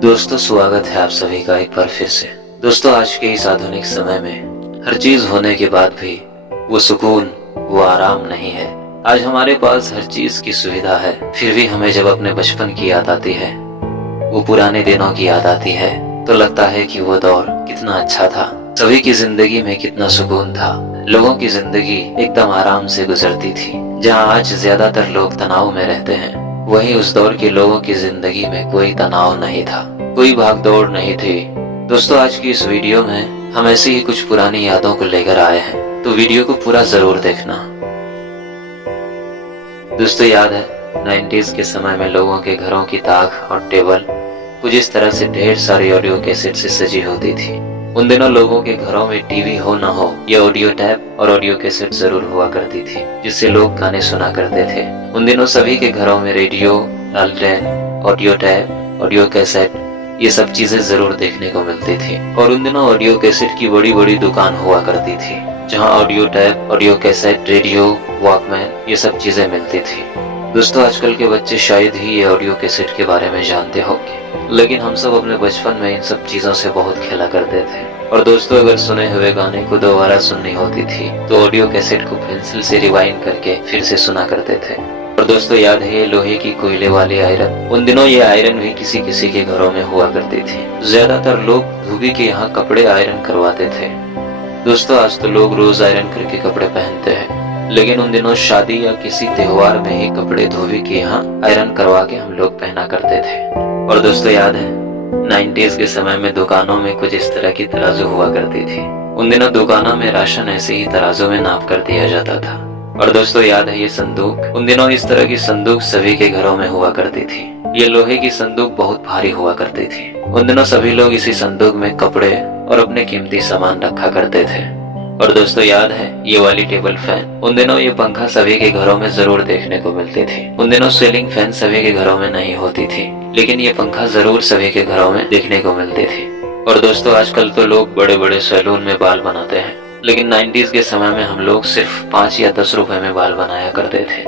दोस्तों, स्वागत है आप सभी का एक बार फिर से। दोस्तों, आज के इस आधुनिक समय में हर चीज होने के बाद भी वो सुकून, वो आराम नहीं है। आज हमारे पास हर चीज की सुविधा है, फिर भी हमें जब अपने बचपन की याद आती है, वो पुराने दिनों की याद आती है, तो लगता है कि वो दौर कितना अच्छा था। सभी की जिंदगी में कितना सुकून था। लोगों की जिंदगी एकदम आराम से गुजरती थी। जहाँ आज ज्यादातर लोग तनाव में रहते हैं, वहीं उस दौर के लोगों की जिंदगी में कोई तनाव नहीं था, कोई भागदौड़ नहीं थी। दोस्तों, आज की इस वीडियो में हम ऐसी ही कुछ पुरानी यादों को लेकर आए हैं, तो वीडियो को पूरा जरूर देखना। दोस्तों, याद है 90s के समय में लोगों के घरों की ताक और टेबल कुछ इस तरह से ढेर सारी ऑडियो कैसेट से सजी होती थी। उन दिनों लोगों के घरों में टीवी हो न हो, ये ऑडियो टैप और ऑडियो कैसेट जरूर हुआ करती थी, जिससे लोग गाने सुना करते थे। उन दिनों सभी के घरों में रेडियो, लालटेन, ऑडियो टैप, ऑडियो कैसेट, ये सब चीजें जरूर देखने को मिलती थी। और उन दिनों ऑडियो कैसेट की बड़ी बड़ी दुकान हुआ करती थी, जहाँ audio tap, audio cassette, radio, Walkman, ये सब चीजें मिलती थी। दोस्तों, आजकल के बच्चे शायद ही ये ऑडियो कैसेट के बारे में जानते होंगे, लेकिन हम सब अपने बचपन में इन सब चीजों से बहुत खेला करते थे। और दोस्तों, अगर सुने हुए गाने को दोबारा सुननी होती थी तो ऑडियो कैसेट को पेंसिल से रिवाइंड करके फिर से सुना करते थे। और दोस्तों, याद है ये लोहे की कोयले वाली आयरन? उन दिनों ये आयरन भी किसी किसी के घरों में हुआ करती थी। ज्यादातर लोग धोबी के यहाँ कपड़े आयरन करवाते थे। दोस्तों, आज तो लोग रोज आयरन करके कपड़े पहनते हैं, लेकिन उन दिनों शादी या किसी त्योहार में ही कपड़े धोबी के यहाँ आयरन करवा के हम लोग पहना करते थे। और दोस्तों, याद है 90s के समय में दुकानों में कुछ इस तरह की तराजू हुआ करती थी। उन दिनों दुकानों में राशन ऐसे ही तराजू में नाप कर दिया जाता था। और दोस्तों, याद है ये संदूक? उन दिनों इस तरह की संदूक सभी के घरों में हुआ करती थी। ये लोहे की संदूक बहुत भारी हुआ करती थी। उन दिनों सभी लोग इसी संदूक में कपड़े और अपने कीमती सामान रखा करते थे। और दोस्तों, याद है ये वाली टेबल फैन? उन दिनों ये पंखा सभी के घरों में जरूर देखने को मिलती थी। उन दिनों सीलिंग फैन सभी के घरों में नहीं होती थी, लेकिन ये पंखा जरूर सभी के घरों में देखने को मिलती थी। और दोस्तों, आजकल तो लोग बड़े बड़े सैलून में बाल बनाते हैं, लेकिन 90s के समय में हम लोग सिर्फ 5 या 10 रुपए में बाल बनाया करते थे।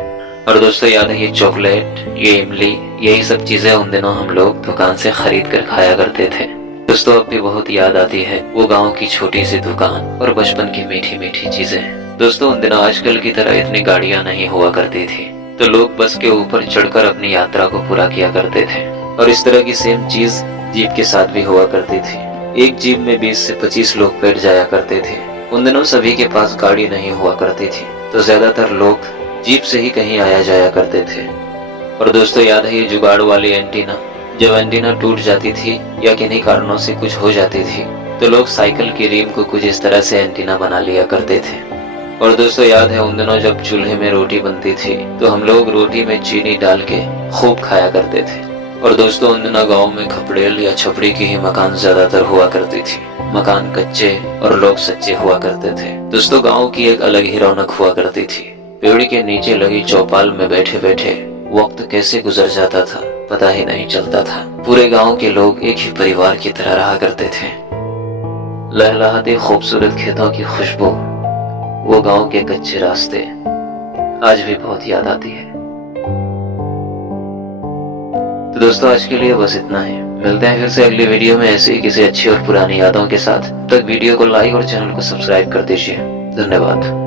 और दोस्तों, याद है ये चॉकलेट, ये इमली, यही सब चीजें उन दिनों हम लोग दुकान से खरीद कर खाया करते थे। दोस्तों, अब भी बहुत याद आती है वो गांव की छोटी सी दुकान और बचपन की मीठी मीठी चीजें। दोस्तों, उन दिनों आजकल की तरह इतनी गाड़ियां नहीं हुआ करती थी, तो लोग बस के ऊपर चढ़कर अपनी यात्रा को पूरा किया करते थे। और इस तरह की सेम चीज जीप के साथ भी हुआ करती थी। एक जीप में 20 से 25 लोग बैठ जाया करते थे। उन दिनों सभी के पास गाड़ी नहीं हुआ करती थी, तो ज्यादातर लोग जीप से ही कहीं आया जाया करते थे। और दोस्तों, याद है ये जुगाड़ वाली एंटीना? जब एंटीना टूट जाती थी या किन्हीं कारणों से कुछ हो जाती थी, तो लोग साइकिल की रिम को कुछ इस तरह से एंटीना बना लिया करते थे। और दोस्तों, याद है उन दिनों जब चूल्हे में रोटी बनती थी, तो हम लोग रोटी में चीनी डाल के खूब खाया करते थे। और दोस्तों, उन दिनों गाँव में खपड़ेल या छपड़ी की ही मकान ज्यादातर हुआ करती थी। मकान कच्चे और लोग सच्चे हुआ करते थे। दोस्तों, गाँव की एक अलग ही रौनक हुआ करती थी। पेड़ के नीचे लगी चौपाल में बैठे बैठे वक्त कैसे गुजर जाता था पता ही नहीं चलता था। पूरे गांव के लोग एक ही परिवार की तरह रहा करते थे। लहलहाती खूबसूरत खेतों की खुशबू, वो गांव के कच्चे रास्ते आज भी बहुत याद आती है। तो दोस्तों, आज के लिए बस इतना ही। मिलते हैं फिर से अगली वीडियो में ऐसे ही किसी अच्छी और पुरानी यादों के साथ। तब तक वीडियो को लाइक और चैनल को सब्सक्राइब कर दीजिए। धन्यवाद।